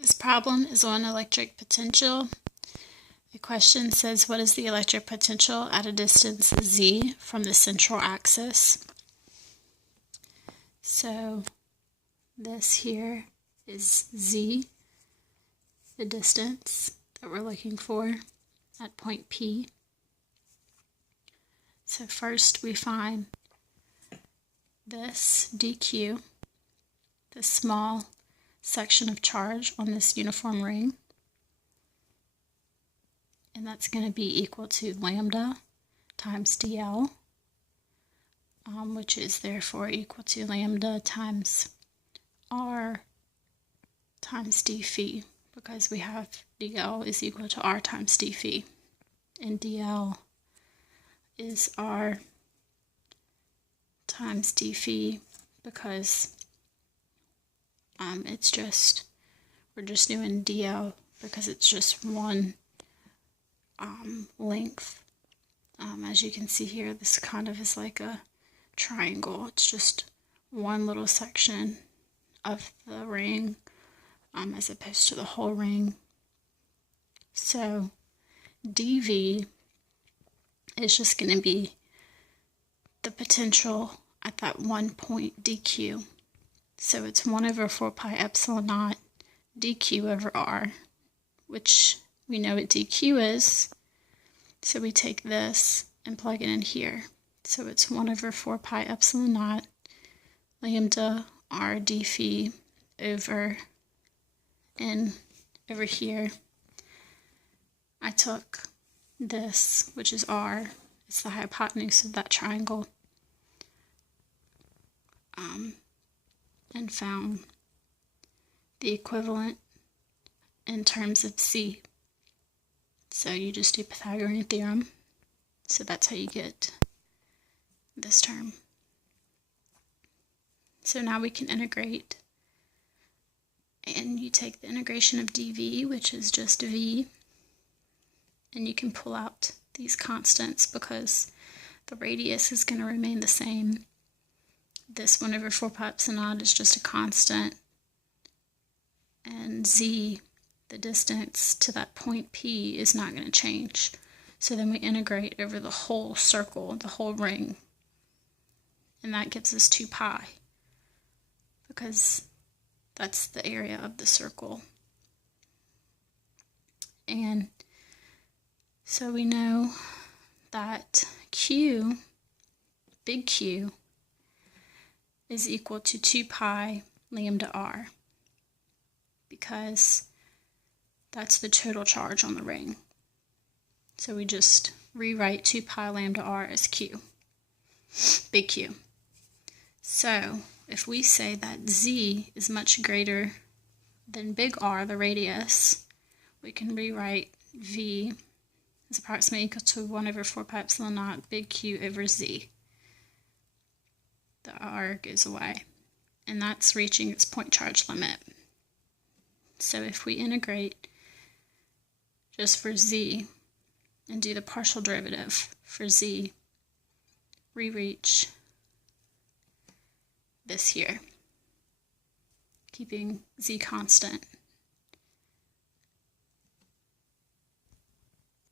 This problem is on electric potential. The question says, what is the electric potential at a distance z from the central axis? So this here is z, the distance that we're looking for at point P. So first we find this dq, the small section of charge on this uniform ring, and that's going to be equal to lambda times dl, which is therefore equal to lambda times r times d phi, because we have dl is equal to r times d phi, and dl is r times d phi because we're just doing dl because it's just one length. As you can see here, this kind of is like a triangle. It's just one little section of the ring as opposed to the whole ring. So dV is just going to be the potential at that one point dq. So it's 1 over 4 pi epsilon naught dq over r, which we know what dq is. So we take this and plug it in here. So it's 1 over 4 pi epsilon naught lambda r d phi over, and over here I took this, which is r, it's the hypotenuse of that triangle, and found the equivalent in terms of c. So you just do Pythagorean theorem. So that's how you get this term. So now we can integrate, and you take the integration of dv, which is just v, and you can pull out these constants because the radius is going to remain the same. This 1 over 4 pi epsilon naught is just a constant, and z, the distance to that point P, is not going to change. So then we integrate over the whole circle, the whole ring, and that gives us 2 pi because that's the area of the circle. And so we know that Q, big Q, is equal to 2 pi lambda r, because that's the total charge on the ring. So we just rewrite 2 pi lambda r as Q, big Q. So if we say that z is much greater than big R, the radius, we can rewrite v is approximately equal to 1 over 4 pi epsilon naught big Q over z. The r goes away, and that's reaching its point charge limit. So if we integrate just for z and do the partial derivative for z, we reach this here, keeping z constant.